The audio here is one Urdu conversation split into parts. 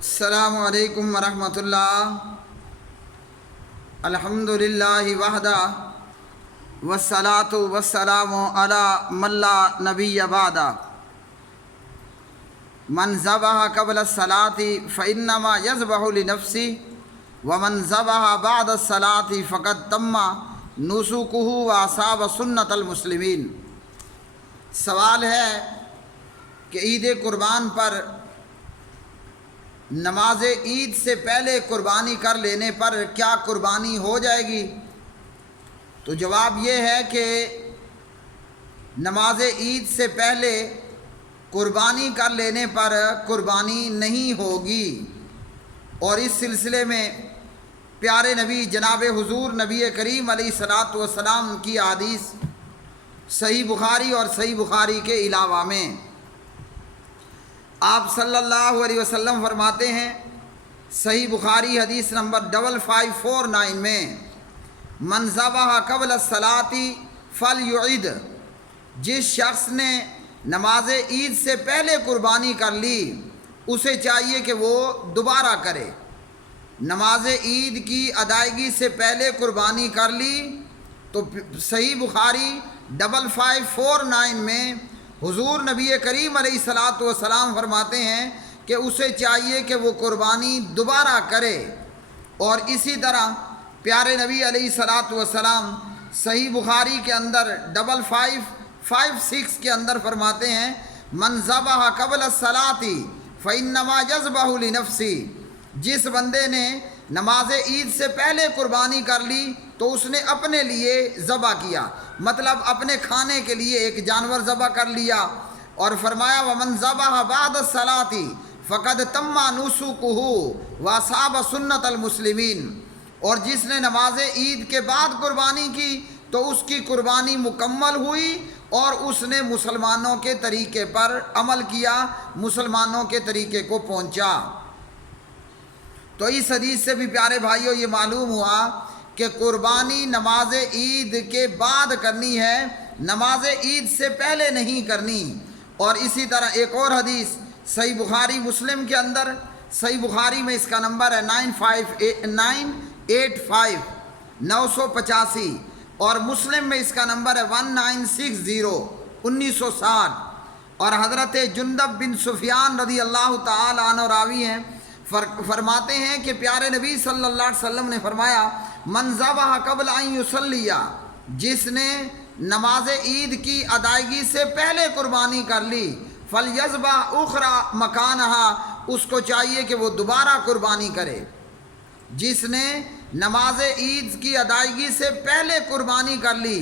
السلام علیکم ورحمۃ اللہ۔ الحمدللہ وحدہ والصلاۃ والسلام علی من لا نبی بعدہ۔ من ذبح قبل الصلاۃ فإنما یذبح لنفسہ ومن ذبح بعد الصلاۃ فقد تم نسکہ واصاب سنت المسلمین۔ سوال ہے کہ عید قربان پر نماز عید سے پہلے قربانی کر لینے پر کیا قربانی ہو جائے گی؟ تو جواب یہ ہے کہ نماز عید سے پہلے قربانی کر لینے پر قربانی نہیں ہوگی، اور اس سلسلے میں پیارے نبی جناب حضور نبی کریم علیہ الصلاۃ والسلام کی حدیث صحیح بخاری اور صحیح بخاری کے علاوہ میں آپ صلی اللہ علیہ وسلم فرماتے ہیں، صحیح بخاری حدیث نمبر 5549 میں، من ذبح قبل الصلاۃ فلیعد، جس شخص نے نماز عید سے پہلے قربانی کر لی اسے چاہیے کہ وہ دوبارہ کرے۔ نماز عید کی ادائیگی سے پہلے قربانی کر لی تو صحیح بخاری 5549 میں حضور نبی کریم علیہ الصلاۃ والسلام فرماتے ہیں کہ اسے چاہیے کہ وہ قربانی دوبارہ کرے۔ اور اسی طرح پیارے نبی علیہ الصلاۃ والسلام صحیح بخاری کے اندر 5556 کے اندر فرماتے ہیں، من ذبح قبل الصلاۃ فإنما یذبح لنفسہ، جس بندے نے نماز عید سے پہلے قربانی کر لی تو اس نے اپنے لیے ذبح کیا، مطلب اپنے کھانے کے لیے ایک جانور ذبح کر لیا۔ اور فرمایا ومن ذبح بعد الصلاۃ فقد تم نسکہ واصاب سنت المسلمین، اور جس نے نماز عید کے بعد قربانی کی تو اس کی قربانی مکمل ہوئی اور اس نے مسلمانوں کے طریقے پر عمل کیا، مسلمانوں کے طریقے کو پہنچا۔ تو اس حدیث سے بھی پیارے بھائیوں یہ معلوم ہوا کہ قربانی نماز عید کے بعد کرنی ہے، نماز عید سے پہلے نہیں کرنی۔ اور اسی طرح ایک اور حدیث صحیح بخاری مسلم کے اندر، صحیح بخاری میں اس کا نمبر ہے 985 اور مسلم میں اس کا نمبر ہے 1960 اور حضرت جندب بن سفیان رضی اللہ تعالی عنہ راوی ہیں، فرماتے ہیں کہ پیارے نبی صلی اللہ علیہ وسلم نے فرمایا، من ذبح قبل ان یصلی، جس نے نماز عید کی ادائیگی سے پہلے قربانی کر لی، فلیذبح اخری مکانہا، اس کو چاہیے کہ وہ دوبارہ قربانی کرے۔ جس نے نماز عید کی ادائیگی سے پہلے قربانی کر لی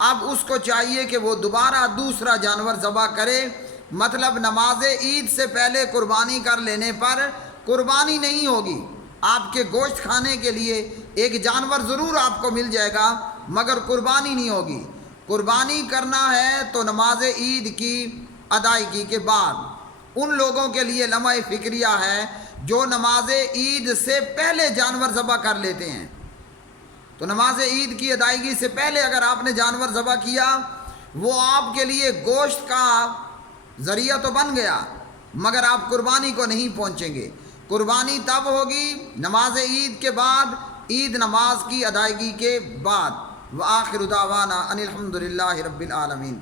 اب اس کو چاہیے کہ وہ دوبارہ دوسرا جانور ذبح کرے، مطلب نماز عید سے پہلے قربانی کر لینے پر قربانی نہیں ہوگی۔ آپ کے گوشت کھانے کے لیے ایک جانور ضرور آپ کو مل جائے گا مگر قربانی نہیں ہوگی۔ قربانی کرنا ہے تو نماز عید کی ادائیگی کے بعد۔ ان لوگوں کے لیے لمحہ فکریہ ہے جو نماز عید سے پہلے جانور ذبح کر لیتے ہیں، تو نماز عید کی ادائیگی سے پہلے اگر آپ نے جانور ذبح کیا وہ آپ کے لیے گوشت کا ذریعہ تو بن گیا مگر آپ قربانی کو نہیں پہنچیں گے۔ قربانی تب ہوگی نماز عید کے بعد، عید نماز کی ادائیگی کے بعد۔ وآخر دعوانا ان الحمدللہ رب العالمین۔